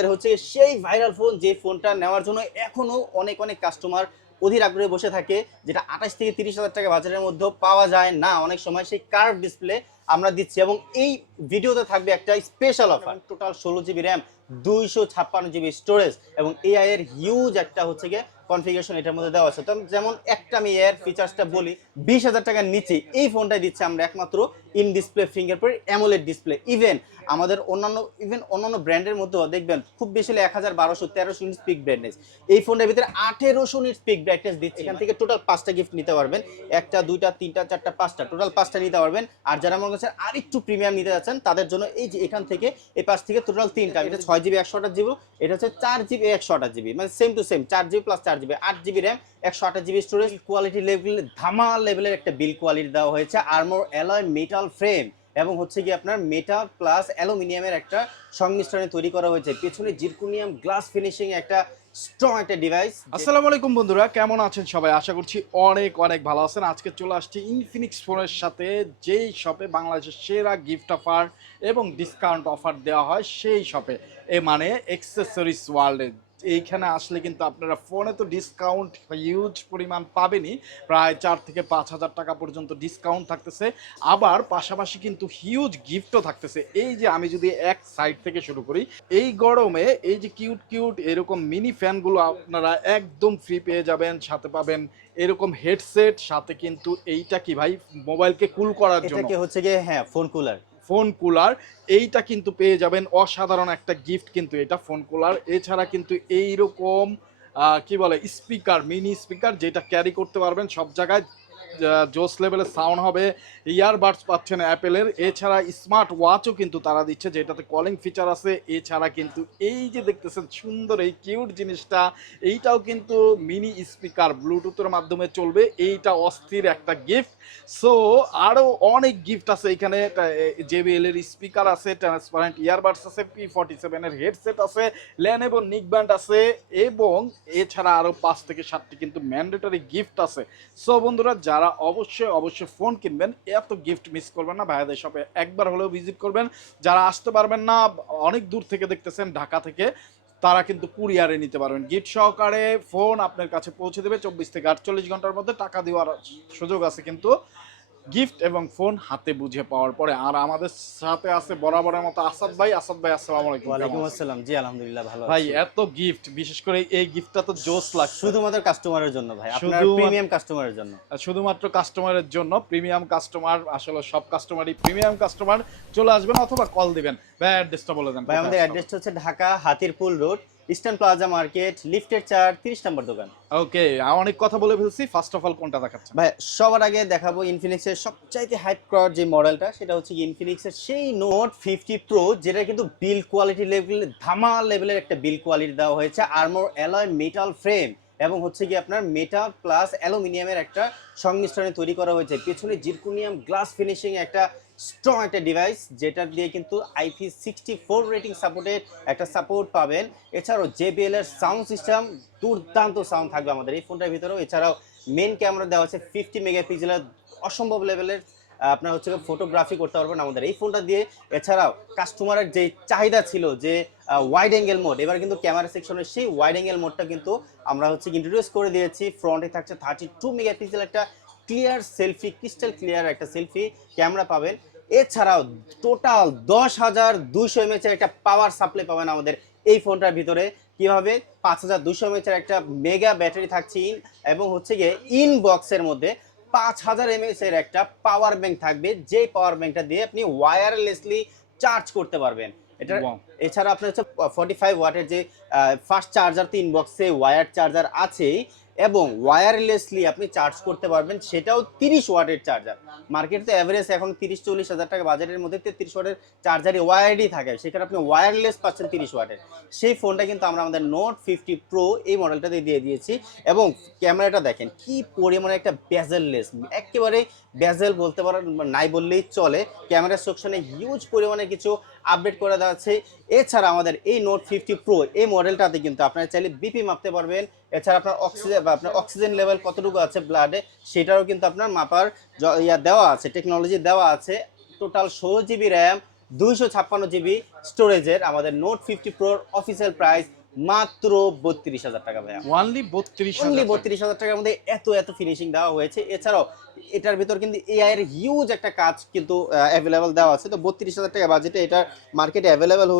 আমাদের হচ্ছে সেই ভাইরাল ফোন যে ফোনটা নেওয়ার জন্য এখনও অনেক অনেক কাস্টমার অধীর আগ্রহে বসে থাকে, যেটা আঠাশ থেকে তিরিশ হাজার টাকা বাজারের মধ্যে পাওয়া যায় না। অনেক সময় সেই কার্ভ ডিসপ্লে আমরা দিচ্ছি এবং এই ভিডিওতে থাকবে একটা স্পেশাল অফার টোটাল ষোলো জিবি র্যাম দুইশো ছাপ্পান্ন জিবি স্টোরেজ এবং এআই এর হিউজ একটা হচ্ছে গিয়ে কনফিগারেশন এটার মধ্যে দেওয়া আছে। তো যেমন একটা আমি এর ফিচার্সটা বলি বিশ হাজার টাকার নিচে এই ফোনটাই দিচ্ছে আমরা একমাত্র in display fingerprint AMOLED display even আমাদের অন্যান্য ইভেন অন্যান্য ব্র্যান্ডের মধ্যেও দেখবেন খুব বেশি হলে এক হাজার বারোশো তেরোশো ইঞ্চ পিক ব্রাইটনেস এই ফোনটার ভিতরে আঠেরোশো ইঞ্চ পিক ব্রাইটনেস দিচ্ছে। এখান থেকে টোটাল পাঁচটা গিফট নিতে পারবেন। একটা দুইটা তিনটা চারটা পাঁচটা। টোটাল পাঁচটা নিতে পারবেন। আর যারা মনে করছেন আর একটু প্রিমিয়াম নিতে যাচ্ছেন তাদের জন্য এই যে এখান থেকে এই পাঁচ থেকে টোটাল তিনটা এটা ছয় জিবি একশো আঠাশ জিবি এটা হচ্ছে চার জিবি একশো আঠাশ জিবি মানে সেম টু সেম চার জিবি প্লাস চার জিবি আট জিবি র্যাম একশো আঠাশ জিবি স্টোরেজ কোয়ালিটি লেভেল ধামা লেভেলের একটা বিল কোয়ালিটি দেওয়া হয়েছে আর্মোর অ্যালয় মেটাল ফ্রেম এবং হচ্ছে কি আপনার মেটাল প্লাস অ্যালুমিনিয়ামের একটা সংমিশ্রণে তৈরি করা হয়েছে। পেছনে জিরকুনিয়াম গ্লাস ফিনিশিং একটা স্ট্রং একটা ডিভাইস আসসালামু আলাইকুম বন্ধুরা, কেমন আছেন সবাই? আশা করছি অনেক অনেক ভালো আছেন। আজকে চলে আসছি ইনফিনিক্স ফোনের সাথে, যেই শপে বাংলাদেশের সেরা গিফট অফার এবং ডিসকাউন্ট অফার দেওয়া হয়, সেই শপে এ মানে এক্সেসরিজ ওয়ার্ল্ডে এইখানে আসলে কিন্তু আপনারা ফোনে তো ডিসকাউন্ট হিউজ পরিমাণ পাবেনই। প্রায় চার থেকে পাঁচ হাজার টাকা পর্যন্ত ডিসকাউন্ট থাকতেছে। আবার পাশাপাশি কিন্তু হিউজ গিফটও থাকতেছে। এই যে আমি যদি এক সাইড থেকে শুরু করি এই গরমে এই যে কিউট কিউট এরকম মিনি ফ্যানগুলো আপনারা একদম ফ্রি পেয়ে যাবেন সাথে পাবেন এরকম হেডসেট সাথে কিন্তু এইটা কি ভাই? মোবাইলকে কুল করার জন্য। হচ্ছে গিয়ে? হ্যাঁ ফোন কুলার ফোন কুলার, এইটা কিন্তু পেয়ে যাবেন। অসাধারণ একটা গিফট কিন্তু এটা ফোন কুলার। এছাড়া কিন্তু এইরকম কি বলে স্পিকার মিনি স্পিকার যেটা ক্যারি করতে পারবেন সব জায়গায়। জোস লেভেলের সাউন্ড হবে। ইয়ারবাডস পাচ্ছেন অ্যাপেলের। এছাড়া স্মার্ট ওয়াচও কিন্তু তারা দিচ্ছে, যেটাতে কলিং ফিচার আছে। এছাড়া কিন্তু এই যে দেখতেছেন সুন্দর এই কিউট জিনিসটা, এইটাও কিন্তু মিনি স্পিকার ব্লুটুথের মাধ্যমে চলবে। এইটা অস্থির একটা গিফট সো আরও অনেক গিফট আছে এখানে। জেবিএল এর স্পিকার আছে ট্রান্সপারেন্ট ইয়ারবাডস আছে পি ফর্টি সেভেনের হেডসেট আছে ল্যান এবং নিক ব্যান্ড আছে, এবং এছাড়া আরও পাঁচ থেকে সাতটি কিন্তু ম্যান্ডেটরি গিফট আছে। সো বন্ধুরা যারা অবশ্যই অবশ্যই ফোন কিনবেন, এত গিফট মিস করবেন না, ভাইয়াদের শপে একবার হলেও ভিজিট করবেন। যারা আসতে পারবেন না, অনেক দূর থেকে দেখতেছেন, ঢাকা থেকে, তারা কিন্তু কুরিয়ারে নিতে পারবেন। গিফট সহকারে ফোন আপনার কাছে পৌঁছে দেবে চব্বিশ থেকে আটচল্লিশ ঘণ্টার মধ্যে টাকা দেওয়ার সুযোগ আছে কিন্তু। গিফট এবং ফোন হাতে বুঝে পাওয়ার পরে। আর আমাদের সাথে আছে বরাবরের মতো আসাদ ভাই। আসাদ ভাই আসসালামু আলাইকুম। ওয়ালাইকুম আসসালাম। জি আলহামদুলিল্লাহ ভালো ভাই এত গিফট বিশেষ করে এই গিফটটা তো জোস লাগছে। শুধুমাত্র কাস্টমারের জন্য ভাই। আপনার প্রিমিয়াম কাস্টমারের জন্য। শুধুমাত্র কাস্টমারের জন্য প্রিমিয়াম কাস্টমার আসলে সব কাস্টমারই প্রিমিয়াম কাস্টমার চলে আসবেন অথবা কল দিবেন। ভাই অ্যাড্রেসটা বলে দেন। ভাই আমাদের অ্যাড্রেসটা হচ্ছে Dhaka Hatirpool road Eastern Plaza market লিফটের চার তিরিশ নম্বর দোকান। ওকে অনেক কথা বলে ফেলছি। ফার্স্ট অফ অল কোনটা দেখাচ্ছেন? ভাই সবার আগে দেখাবো ইনফিনিক্সের সবচাইতে হাইপ করার যে মডেলটা সেটা হচ্ছে ইনফিনিক্সের সেই নোট ফিফটি প্রো যেটা কিন্তু বিল কোয়ালিটি লেভেল ধামা লেভেলের একটা বিল কোয়ালিটি দেওয়া হয়েছে। আর্মোর অ্যালয় মেটাল ফ্রেম এবং হচ্ছে কি আপনার মেটাল প্লাস অ্যালুমিনিয়ামের একটা সংমিশ্রণে তৈরি করা হয়েছে। পেছনে জিরকুনিয়াম গ্লাস ফিনিশিং একটা স্ট্রং একটা ডিভাইস যেটা দিয়ে কিন্তু IP sixty four rating supported একটা সাপোর্ট পাবেন। এছাড়াও জেবিএল এর সাউন্ড সিস্টেম দুর্দান্ত সাউন্ড থাকবে আমাদের এই ফোনটার ভিতরেও। এছাড়াও মেন ক্যামেরা দেওয়া আছে ফিফটি মেগাপিক্সেলের অসম্ভব লেভেলের আপনার হচ্ছে ফটোগ্রাফি করতে পারবেন আমাদের এই ফোনটা দিয়ে। এছাড়াও কাস্টমারের যে চাহিদা ছিল যে ওয়াইড অ্যাঙ্গেল মোড এবার কিন্তু ক্যামেরা সেকশনের সেই ওয়াইড অ্যাঙ্গেল মোডটা কিন্তু আমরা হচ্ছে ইন্ট্রোডিউস করে দিয়েছি। ফ্রন্টে থাকছে থার্টি টু মেগাপিক্সেল একটা ক্লিয়ার সেলফি ক্রিস্টাল ক্লিয়ার একটা সেলফি ক্যামেরা পাবেন। এছাড়াও টোটাল দশ হাজার দুইশো এমএচ এর একটা পাওয়ার সাপ্লাই পাবেন আমাদের এই ফোনটার ভিতরে। কীভাবে? পাঁচ হাজার দুশো এমএচ এর একটা মেগা ব্যাটারি থাকছে in এবং হচ্ছে গিয়ে ইন বক্সের মধ্যে পাঁচ হাজার এমএচ এর একটা পাওয়ার ব্যাংক থাকবে যে পাওয়ার ব্যাংকটা দিয়ে আপনি ওয়্যারলেসলি চার্জ করতে পারবেন। এটা. এছাড়া আপনার হচ্ছে ফর্টি ফাইভ ওয়াটের যে ফাস্ট চার্জার তো ইনবক্সে ওয়্যার চার্জার আছেই এবং ওয়্যারলেসলি আপনি চার্জ করতে পারবেন, সেটাও তিরিশ ওয়াটের চার্জার মার্কেট তো অ্যাভারেজ এখন তিরিশ, চল্লিশ হাজার টাকা, বাজারের মধ্যে তিরিশ ওয়াটের চার্জারই ওয়্যারই থাকে, সেখানে আপনি ওয়্যারলেস পাচ্ছেন তিরিশ ওয়াটের। সেই ফোনটা কিন্তু আমরা আমাদের নোট ফিফটি প্রো এই মডেলটাতে দিয়ে দিয়েছি এবং ক্যামেরাটা দেখেন, কি পরিমাণে একটা ব্যাজেললেস একেবারে ব্যাজেল বলতে পারেন নাই বললেই চলে। ক্যামেরা সেকশনে হিউজ পরিমাণে কিছু আপডেট করে দেওয়া হচ্ছে এছাড়া আমাদের এই নোট ফিফটি প্রো এই মডেলটাতে কিন্তু আপনারা চাইলে বিপি মাপতে পারবেন। এছাড়া আপনার অক্সিজেন আপনার অক্সিজেন লেভেল কতটুকু আছে ব্লাডে সেটারও কিন্তু আপনার মাপার ইয়া দেওয়া আছে টেকনোলজি দেওয়া আছে। টোটাল ষোলো জিবি র্যাম দুইশো ছাপ্পান্ন জিবি স্টোরেজের আমাদের নোট ফিফটি প্রোর অফিসিয়াল প্রাইস মাত্র বত্রিশ হাজার টাকা ভাইয়া। বত্রিশ অনলি বত্রিশ হাজার টাকার মধ্যে এত এত ফিনিশিং দেওয়া হয়েছে। এছাড়াও এটার ভিতর কিন্তু এআই এর হিউজ একটা কাজ কিন্তু অ্যাভেলেবল দেওয়া আছে। তো বত্রিশ হাজার টাকা বাজেটে এটা মার্কেটে অ্যাভেলেবেল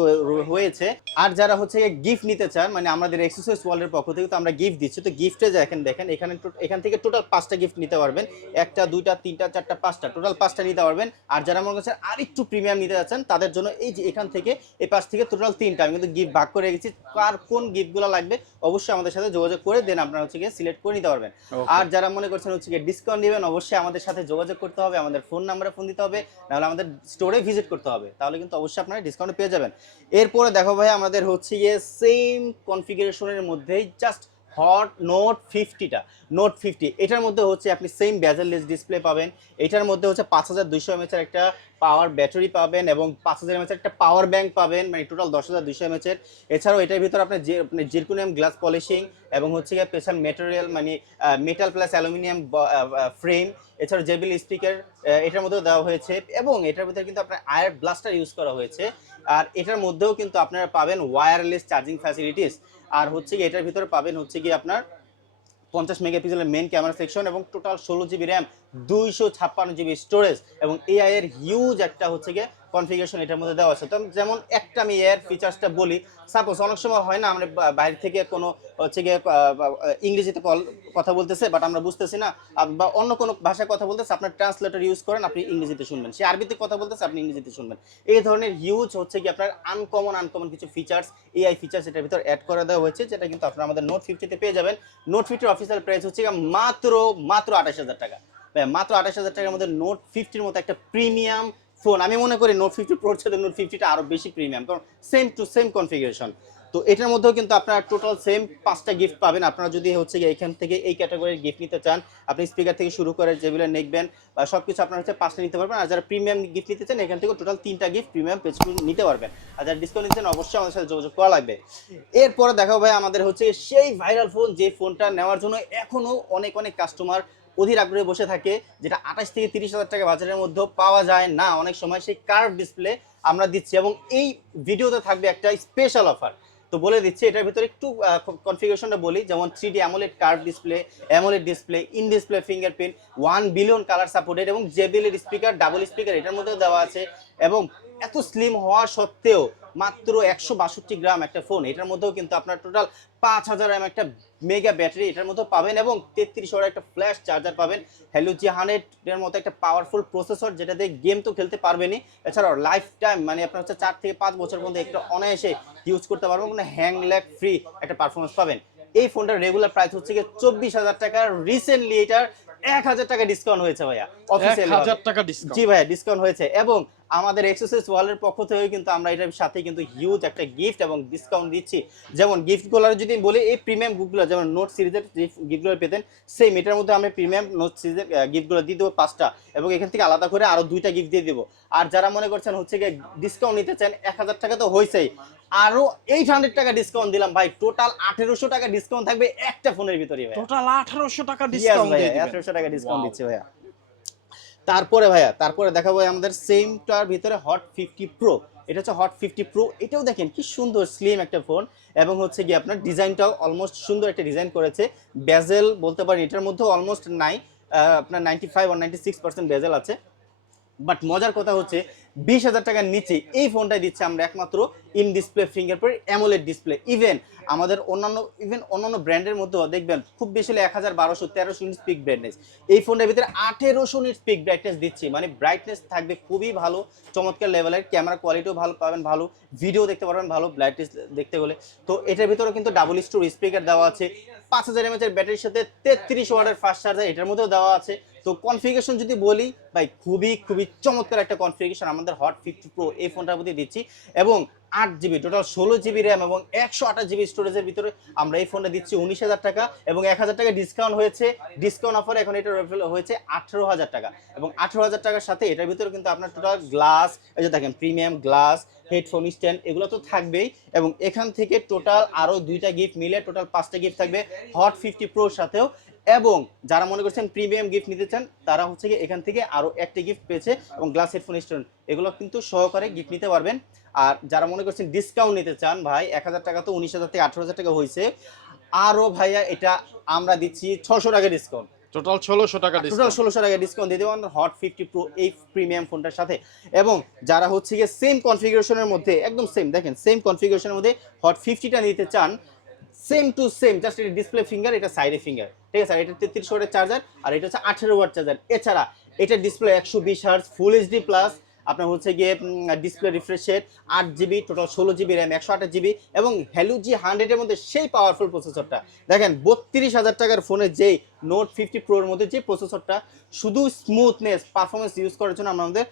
হয়েছে। আর যারা হচ্ছে গিফট নিতে চান মানে আমাদের এক্সারসাইজ ওয়ার্ল্ডের পক্ষ থেকে তো আমরা গিফট দিচ্ছি। তো গিফটে দেখেন দেখেন এখানে এখান থেকে টোটাল পাঁচটা গিফট নিতে পারবেন। একটা দুইটা তিনটা চারটা পাঁচটা টোটাল পাঁচটা নিতে পারবেন। আর যারা মনে করছেন আর একটু প্রিমিয়াম নিতে যাচ্ছেন তাদের জন্য এই যে এখান থেকে এই পাশ থেকে টোটাল তিনটা। আমি কিন্তু গিফট ভাগ করে রেখেছি। কার কোন গিফটগুলো লাগবে অবশ্যই আমাদের সাথে যোগাযোগ করে দেন আপনারা হচ্ছে গিয়ে সিলেক্ট করে নিতে পারবেন। আর যারা মনে করছেন হচ্ছে গিয়ে ডিসকাউন্ট নেবেন অবশ্যই আমাদের সাথে যোগাযোগ করতে হবে আমাদের ফোন নাম্বারে ফোন দিতে হবে নাহলে আমাদের স্টোরে ভিজিট করতে হবে তাহলে কিন্তু অবশ্যই আপনারা ডিসকাউন্ট পেয়ে যাবেন। এরপরে দেখো ভাই আমাদের হচ্ছে গিয়ে সেম কনফিগারেশনের মধ্যেই জাস্ট হট নোট ফিফটিটা, নোট ফিফটি। এটার মধ্যে হচ্ছে আপনি সেম ব্যাজেললেস ডিসপ্লে পাবেন। এটার মধ্যে হচ্ছে পাঁচ হাজার দুইশো এমএচের একটা পাওয়ার ব্যাটারি পাবেন এবং পাঁচ হাজার এমএচের একটা পাওয়ার ব্যাংক পাবেন মানে টোটাল দশ হাজার দুইশো এমএচের এছাড়াও এটার ভিতরে আপনার যে আপনি জিরকুনিয়াম গ্লাস পলিশিং এবং হচ্ছে গিয়ে পেছন মেটেরিয়াল মানে মেটাল প্লাস অ্যালুমিনিয়াম ফ্রেম এছাড়াও জেবিল স্পিকার এটার মধ্যেও দেওয়া হয়েছে এবং এটার ভিতরে কিন্তু আপনার আয়ার ব্লাস্টার ইউজ করা হয়েছে। আর এটার মধ্যেও কিন্তু আপনারা পাবেন ওয়্যারলেস চার্জিং ফ্যাসিলিটিস আর হচ্ছে কি এটার ভিতরে পাবেন হচ্ছে কি আপনার পঞ্চাশ মেগাপিক্সেলের মেন ক্যামেরা সেকশন এবং টোটাল ষোলো জিবি র্যাম দুইশো ছাপ্পান্ন জিবি স্টোরেজ এবং এআই এর হিউজ একটা হচ্ছে গিয়ে কনফিগারেশন এটার মধ্যে দেওয়া আছে। যেমন একটা আমি এর ফিচার্সটা বলি সাপোজ অনেক সময় হয় না আমরা বাইরে থেকে কোনো হচ্ছে গিয়ে ইংরেজিতে কল কথা বলতেছে বাট আমরা বুঝতেছি না বা অন্য কোনো ভাষায় কথা বলতেছে, আপনার ট্রান্সলেটর ইউজ করেন, আপনি ইংরেজিতে শুনবেন। সে আরবিতে কথা বলতেছে, আপনি ইংরেজিতে শুনবেন। এই ধরনের হিউজ হচ্ছে কি আপনার আনকমন আনকমন কিছু ফিচার্স এআই ফিচার্স এটার ভিতর অ্যাড করে দেওয়া হয়েছে, যেটা কিন্তু আপনারা আমাদের নোট ফিফটিতে পেয়ে যাবেন। নোট ফিফটির অফিসিয়াল প্রাইস হচ্ছে মাত্র মাত্র আঠাশ হাজার টাকা। মাত্র আঠাশ হাজার টাকার মধ্যে নোট ফিফটির মতো একটা প্রিমিয়াম ফোন আমি মনে করি নোট ফিফটি প্রোর সাথে নোট ফিফটিটা আরও বেশি প্রিমিয়াম কারণ সেম টু সেম কনফিগারেশন তো এটার মধ্যেও কিন্তু আপনারা টোটাল সেম পাঁচটা গিফট পাবেন। আপনারা যদি হচ্ছে এখান থেকে এই ক্যাটাগরির গিফট নিতে চান, আপনি স্পিকার থেকে শুরু করে যেগুলো নেকবেন বা সব কিছু আপনারা হচ্ছে পাঁচটা নিতে পারবেন। আর যারা প্রিমিয়াম গিফট নিতে চান, এখান থেকে টোটাল তিনটা গিফট প্রিমিয়াম পেজ নিতে পারবেন। আর যারা ডিসকাউন্ট নিতে চান, অবশ্যই আমাদের সাথে যোগাযোগ করা লাগবে। এরপরে দেখো ভাই, আমাদের হচ্ছে সেই ভাইরাল ফোন যে ফোনটা নেওয়ার জন্য এখনও অনেক অনেক কাস্টমার অধীর আগ্রহে বসে থাকে, যেটা আঠাশ থেকে তিরিশ হাজার টাকা বাজারের মধ্যেও পাওয়া যায় না। অনেক সময় সেই কার্ভ ডিসপ্লে আমরা দিচ্ছি এবং এই ভিডিওতে থাকবে একটা স্পেশাল অফার তো বলে দিচ্ছি, এটার ভিতরে একটু কনফিগারেশনটা বলি, যেমন three D AMOLED curve display AMOLED display in display fingerprint one billion colour supported এবং জেবিলের স্পিকার ডাবল স্পিকার এটার মধ্যেও দেওয়া আছে। এবং এত স্লিম হওয়া সত্ত্বেও মাত্র একশো বাষট্টি গ্রাম একটা ফোন এটার মধ্যেও কিন্তু আপনার টোটাল পাঁচ হাজার এম একটা মেগা ব্যাটারি এটার মধ্যেও পাবেন এবং তেত্রিশ ওয়ার একটা ফ্ল্যাশ চার্জার পাবেন। হ্যালোজি হান্ড্রেড এর মতো একটা পাওয়ারফুল প্রসেসর যেটা দিয়ে গেম তো খেলতে পারবেনই। এছাড়াও লাইফ টাইম মানে আপনার হচ্ছে চার থেকে পাঁচ বছর পর্যন্ত একটা অনায়াসে ইউজ করতে পারবেন কোনো হ্যাং ল্যাগ ফ্রি একটা পারফরমেন্স পাবেন। এই ফোনটার রেগুলার প্রাইস হচ্ছে গিয়ে চব্বিশ হাজার টাকা রিসেন্টলি এটার এক হাজার টাকা ডিসকাউন্ট হয়েছে ভাইয়া। অফিসিয়ালি হাজার টাকা ডিসকাউন্ট জি ভাইয়া ডিসকাউন্ট হয়েছে। এবং আমাদের এক্সেসরিজ ওয়ালের পক্ষ থেকে কিন্তু আমরা এটার সাথে কিন্তু হিউজ একটা গিফট এবং ডিসকাউন্ট দিচ্ছি। যেমন গিফটগুলো যদি বলি এই প্রিমিয়াম গিফটগুলো যেমন নোট সিরিজের গিফটগুলো পেতেন সেম এটার মধ্যে আমরা প্রিমিয়াম নোট সিরিজের গিফটগুলো দিয়ে দেবো পাঁচটা এবং এখান থেকে আলাদা করে আরও দুইটা গিফট দিয়ে দেবো। আর যারা মনে করছেন হচ্ছে গিয়ে ডিসকাউন্ট নিতে চান এক হাজার টাকা তো হয়েছেই আরও এইট হান্ড্রেড টাকা ডিসকাউন্ট দিলাম ভাই টোটাল আঠেরোশো টাকা ডিসকাউন্ট থাকবে একটা ফোনের ভিতরে টোটাল আঠারোশো টাকা ডিসকাউন্ট 1800 টাকা ডিসকাউন্ট. দিচ্ছে ভাইয়া। তারপরে ভাইয়া, তারপরে দেখাবো আমাদের সেমটার ভিতরে হট ফিফটি প্রো এটা হচ্ছে হট ফিফটি প্রো এটাও দেখেন কি সুন্দর স্লিম একটা ফোন এবং হচ্ছে গিয়ে আপনার ডিজাইনটাও অলমোস্ট সুন্দর একটা ডিজাইন করেছে। বেজেল বলতে পারি এটার মধ্যেও অলমোস্ট নাই। আপনার ninety five one ninety six percent bezel আছে। বাট মজার কথা হচ্ছে, বিশ হাজার টাকার নিচে এই ফোনটাই দিচ্ছে আমরা একমাত্র in display fingerprint AMOLED display even আমাদের অন্যান্য ইভেন অন্যান্য ব্র্যান্ডের মধ্যেও দেখবেন, খুব বেশি হলে এক হাজার বারোশো, তেরোশো ইঞ্চ পিক ব্রাইটনেস এই ফোনটার ভিতরে আঠেরোশো ইঞ্চ পিক ব্রাইটনেস দিচ্ছি। মানে ব্রাইটনেস থাকবে খুবই ভালো, চমৎকার লেভেলের ক্যামেরা কোয়ালিটিও ভালো পাবেন, ভালো ভিডিও দেখতে পারবেন, ভালো ব্রাইটনেস দেখতে হলে তো এটার ভিতরেও কিন্তু ডাবল স্টোর স্পিকার দেওয়া আছে। পাঁচ হাজার এমএচ এর ব্যাটারির সাথে তেত্রিশ ওয়াটের ফাস্ট চার্জার এটার মধ্যেও দেওয়া আছে। তো কনফিগারেশন যদি বলি, ভাই, খুবই খুবই চমৎকার একটা কনফিগারেশন আমাদের হট ফিফটি প্রো এই ফোনটার মধ্যে দিচ্ছি এবং আট জিবি টোটাল ষোলো জিবি র্যাম এবং একশো আঠাশ জিবি স্টোরেজের ভিতরে আমরা এই ফোনটা দিচ্ছি উনিশ হাজার টাকা এবং এক হাজার টাকা ডিসকাউন্ট হয়েছে। ডিসকাউন্ট অফার এখন এটা হয়েছে আঠেরো হাজার টাকা এবং আঠেরো হাজার টাকার সাথে এটার ভিতরে কিন্তু আপনার টোটাল গ্লাস এই যে দেখেন প্রিমিয়াম গ্লাস হেডফোন স্ট্যান্ড এগুলো তো থাকবেই এবং এখান থেকে টোটাল আরও দুইটা গিফট মিলে টোটাল পাঁচটা গিফট থাকবে হট ফিফটি প্রোর সাথেও এবং যারা মনে করছেন প্রিমিয়াম গিফট নিতে চান তারা হচ্ছে কি এখান থেকে আরও একটা গিফট পেয়েছে এবং গ্লাস হেডফোন স্টোন এগুলো কিন্তু সহকারে গিফট নিতে পারবেন। আর যারা মনে করছেন ডিসকাউন্ট নিতে চান ভাই এক হাজার টাকা তো উনিশ হাজার থেকে আঠারো হাজার টাকা হয়েছে। আরও ভাইয়া এটা আমরা দিচ্ছি ছশো টাকা ডিসকাউন্ট টোটাল ষোলোশো টাকা টোটাল ষোলোশো টাকা ডিসকাউন্ট দিয়ে দেবো হট ফিফটি প্রো এই প্রিমিয়াম ফোনটার সাথে। এবং যারা হচ্ছে গিয়ে সেম কনফিগারেশনের মধ্যে একদম সেম দেখেন সেম কনফিগারেশনের মধ্যে হট ফিফটিটা নিতে চান সেম টু সেম জাস্ট এটা ডিসপ্লে ফিঙ্গার এটা সাইডে ফিঙ্গার ঠিক আছে? এটা তেত্রিশ ওয়াটের চার্জার আর এটা হচ্ছে আঠেরো ওয়াট চার্জার এছাড়া এটা ডিসপ্লে একশো বিশ হার্স ফুল এইচডি প্লাস আপনার হচ্ছে গিয়ে ডিসপ্লে রিফ্রেশ রেট আট জিবি টোটাল ষোলো জিবি র্যাম একশো আঠাশ জিবি এবং হ্যালু জি হান্ড্রেডের মধ্যে সেই পাওয়ারফুল প্রসেসরটা দেখেন, বত্রিশ হাজার টাকার ফোনে যেই নোট ফিফটি প্রোর মধ্যে যে প্রসেসরটা শুধু স্মুথনেস পারফরমেন্স ইউজ করার জন্য আমাদের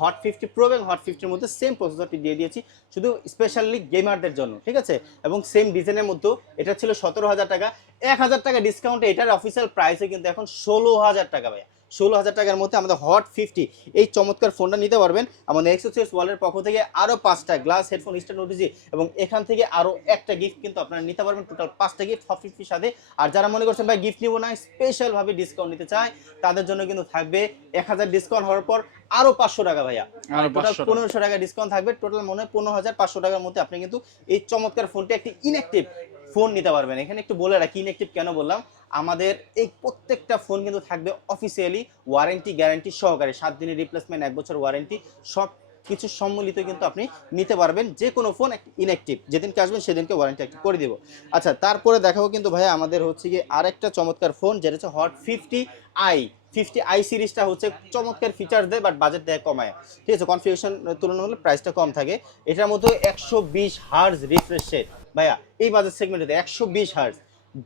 হট ফিফটি প্রো এবং হট ফিফটির মধ্যে সেম প্রসেসরটি দিয়ে দিয়েছি, শুধু স্পেশালি গেমারদের জন্য, ঠিক আছে? এবং সেম ডিজাইনের মধ্যেও এটা ছিল সতেরো হাজার টাকা। এক হাজার টাকা ডিসকাউন্টে এটার অফিসিয়াল প্রাইসে কিন্তু এখন ষোলো হাজার টাকা, ভাইয়া। ষোলো হাজার টাকার মধ্যে আমাদের হট ফিফটি এই চমৎকার ফোনটা নিতে পারবেন আমাদের এক্সোসিয়াস ওয়ালের পক্ষ থেকে আরও পাঁচটা গ্লাস হেডফোন স্ট্যান্ড ওটিজি এবং এখান থেকে আরও একটা গিফট কিন্তু আপনারা নিতে পারবেন। টোটাল পাঁচটা গিফট হট ফিফটির সাথে। আর যারা মনে করছেন ভাই গিফট নিবো না স্পেশালভাবে ডিসকাউন্ট নিতে চায় তাদের জন্য কিন্তু থাকবে এক হাজার ডিসকাউন্ট হওয়ার পর আরও পাঁচশো টাকা ভাইয়া। টোটাল পনেরোশো টাকা ডিসকাউন্ট থাকবে। টোটাল মনে হয় পনেরো হাজার পাঁচশো টাকার মধ্যে আপনি কিন্তু এই চমৎকার ফোনটি একটি ইনঅ্যাক্টিভ ফোন নিতে পারবেন। এখানে একটু বলে রাখি ইনঅ্যাক্টিভ কেন বললাম? আমাদের এই প্রত্যেকটা ফোন কিন্তু থাকবে অফিসিয়ালি ওয়ারেন্টি গ্যারান্টি সহকারে। সাত দিনের রিপ্লেসমেন্ট এক বছর ওয়ারেন্টি সব কিছু সম্মিলিত কিন্তু আপনি নিতে পারবেন। যে কোনো ফোন ইনঅ্যাক্টিভ যেদিনকে আসবেন সেদিনকে ওয়ারেন্টি অ্যাক্টিভ করে দিব। আচ্ছা তারপরে দেখাবো কিন্তু ভাই আমাদের হচ্ছে গিয়ে আরেকটা চমৎকার ফোন, যেটা হচ্ছে Hot fifty i fifty i সিরিজটা হচ্ছে চমৎকার ফিচার দেয় বাট বাজেট দেয় কমায়। ঠিক আছে কনফিউশন তুলনা হলে প্রাইসটা কম থাকে। এটার মধ্যে একশো বিশ হার্জ রিফ্রেশ রেট ভাইয়া, এই বাজার সেগমেন্টে একশো বিশ হার্জ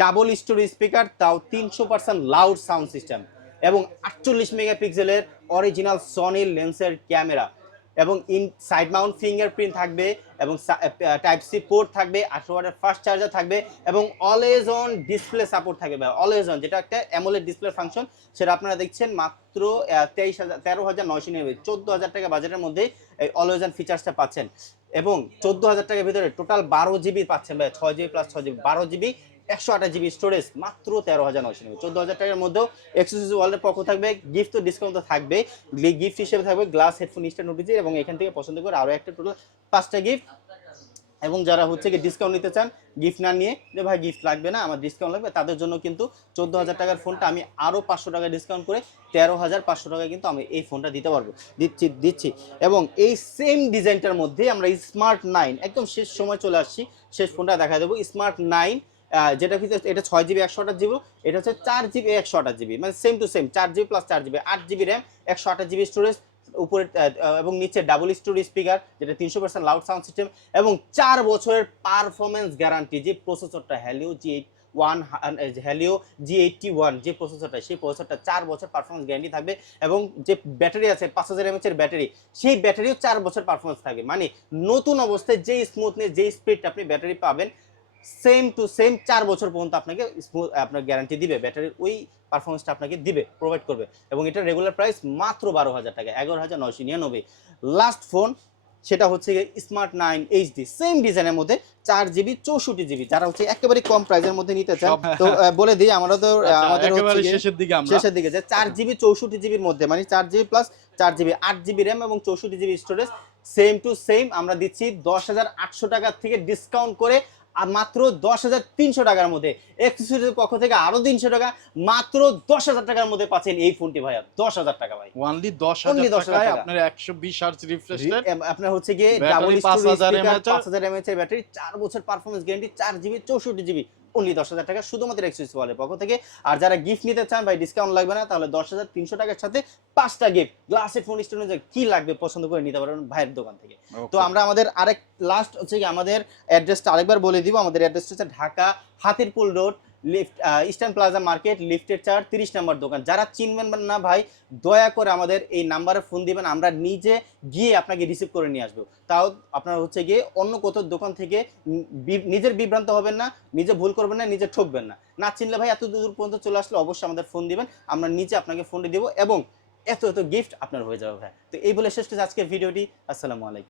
ডাবল স্টোরি স্পিকার তাও তিনশো পার্সেন্ট লাউড সাউন্ড সিস্টেম এবং আটচল্লিশ মেগাপিক্সেলের অরিজিনাল সনি লেন্সের ক্যামেরা এবং ইন সাইড মাউন্ট ফিঙ্গারপ্রিন্ট থাকবে এবং টাইপ সি পোর্ট থাকবে, আঠারো ওয়াটের ফাস্ট চার্জার থাকবে এবং অলওয়েজ অন ডিসপ্লে সাপোর্ট থাকবে ভাই অলওয়েজ অন যেটা একটা অ্যামোলেড ডিসপ্লে ফাংশন সেটা আপনারা দেখছেন মাত্র তেইশ হাজার, তেরো হাজার নয়শো নিরানব্বই, চোদ্দ হাজার টাকা বাজেটের মধ্যে এই অলওয়েজ অন ফিচার্সটা পাচ্ছেন। এবং চোদ্দ হাজার টাকার ভিতরে টোটাল বারো জিবি পাচ্ছেন ভাই, ছয় জিবি প্লাস ছয় জিবি বারো জিবি একশো আঠাশ জিবি স্টোরেজ মাত্র তেরো হাজার নয়শো নেবে। চোদ্দ হাজার টাকার মধ্যেও এক্সক্লুসিভ ওয়ালের পক্ষ থাকবে গিফট তো ডিসকাউন্ট তো থাকবে গিফট হিসেবে থাকবে গ্লাস হেডফোন স্ট্যান্ড নোটিস এবং এখান থেকে পছন্দ করে আরও একটা টোটাল পাঁচটা গিফট এবং যারা হচ্ছে কি ডিসকাউন্ট নিতে চান গিফট না নিয়ে, যে ভাই গিফট লাগবে না, আমার ডিসকাউন্ট লাগবে, তাদের জন্য কিন্তু চোদ্দ হাজার টাকার ফোনটা আমি আরও পাঁচশো টাকা ডিসকাউন্ট করে তেরো হাজার পাঁচশো টাকা কিন্তু আমি এই ফোনটা দিতে পারব, দিচ্ছি দিচ্ছি। এবং এই সেম ডিজাইনটার মধ্যে আমরা স্মার্ট নাইন একদম শেষ সময় চলে আসছি, শেষ ফোনটা দেখা দেবো। স্মার্ট নাইন যেটা ভিতরে এটা ছয় জিবি একশো আঠাশ জিবি এটা হচ্ছে চার জিবি একশো আঠাশ জিবি মানে সেম টু সেম চার জিবি প্লাস চার জিবি আট জিবি র্যাম একশো আঠাশ জিবি স্টোরেজ উপরে এবং নিচে ডাবল স্টোরি স্পিকার যেটা তিনশো পার্সেন্ট লাউড সাউন্ড সিস্টেম এবং চার বছরের পারফরমেন্স গ্যারান্টি যে প্রসেসরটা Helio G eight one Helio G eighty one যে প্রসেসরটা সেই প্রসেসরটা চার বছর পারফরমেন্স গ্যারান্টি থাকবে, এবং যে ব্যাটারি আছে, পাঁচ হাজার এমএচ এর ব্যাটারি সেই ব্যাটারিও চার বছর পারফরমেন্স থাকবে। মানে নতুন অবস্থায় যেই স্মুথনেস যেই স্পিডটা আপনি ব্যাটারি পাবেন সেম টু সেম চার বছর পর্যন্ত আপনাকে স্মুথ আপনার গ্যারান্টি দিবে ব্যাটারির ওই পারফরমেন্সটা আপনাকে দিবে প্রোভাইড করবে। এবং এটার রেগুলার প্রাইস মাত্র বারো হাজার টাকা এগারো হাজার নয়শো নিরানব্বই। লাস্ট ফোন সেটা হচ্ছে স্মার্ট নাইন এইচডি সেম ডিজাইনের মধ্যে চার জিবি চৌষট্টি জিবি যারা হচ্ছে একেবারে কম প্রাইসের মধ্যে নিতে চান তো বলে দিই আমরা তো আচ্ছা, আমাদের শেষের দিকে শেষের দিকে যে চার জিবি চৌষট্টি জিবির মধ্যে মানে চার জিবি প্লাস চার জিবি আট জিবি র্যাম এবং চৌষট্টি GB storage same to same আমরা দিচ্ছি দশ হাজার আটশো টাকা থেকে ডিসকাউন্ট করে আর মাত্র দশ হাজার তিনশো টাকার মধ্যে এক্সেসরিজের পক্ষ থেকে আরও তিনশো টাকা মাত্র দশ হাজার টাকার মধ্যে পাচ্ছেন এই ফোনটি ভাইয়া। দশ হাজার টাকা ভাই। ওয়ানলি দশ হাজার 10,000 টাকায় টাকা। আপনার একশো বিশ হার্জ রিফ্রেশ আপনার হচ্ছে গিয়ে ডাবল 5000 পাঁচ হাজার এমএচ এর ব্যাটারি চার বছর পারফরমেন্স গ্যারান্টি চার জিবি চৌষট্টি জিবি অনলি দশ হাজার টাকা শুধুমাত্র এক্সিস ওয়ালের পক্ষ থেকে। আর যারা গিফট নিতে চান ভাই ডিসকাউন্ট লাগবে না তাহলে দশ হাজার তিনশো টাকার সাথে পাঁচটা গিফট গ্লাসের ফোন স্টোরেজ কি লাগবে পছন্দ করে নিতে পারবেন ভাইয়ের দোকান থেকে। তো আমরা আমাদের আরেক লাস্ট হচ্ছে কি আমাদের অ্যাড্রেসটা আরেকবার বলে দিব। আমাদের অ্যাড্রেসটা হচ্ছে Dhaka Hatirpool road lift Eastern Plaza market লিফটের চার তিরিশ নম্বর দোকান। যারা চিনবেন না ভাই, দয়া করে আমাদের এই নাম্বারে ফোন দিবেন, আমরা নিজে গিয়ে আপনাকে রিসিভ করে নিয়ে আসব। তাও আপনার হচ্ছে গিয়ে অন্য কোথাও দোকান থেকে নিজের বিভ্রান্ত হবেন না, নিজে ভুল করবেন না, নিজে ঠকবেন না। না চিনলে ভাই, এত দূর পর্যন্ত চলে আসলে অবশ্যই আমাদের ফোন দিবেন, আমরা নিজে আপনাকে ফোন দিব এবং এত এত গিফট আপনার হয়ে যাবে ভাই। তো এই বলে শেষ করছি আজকের ভিডিওটি আসসালামু আলাইকুম।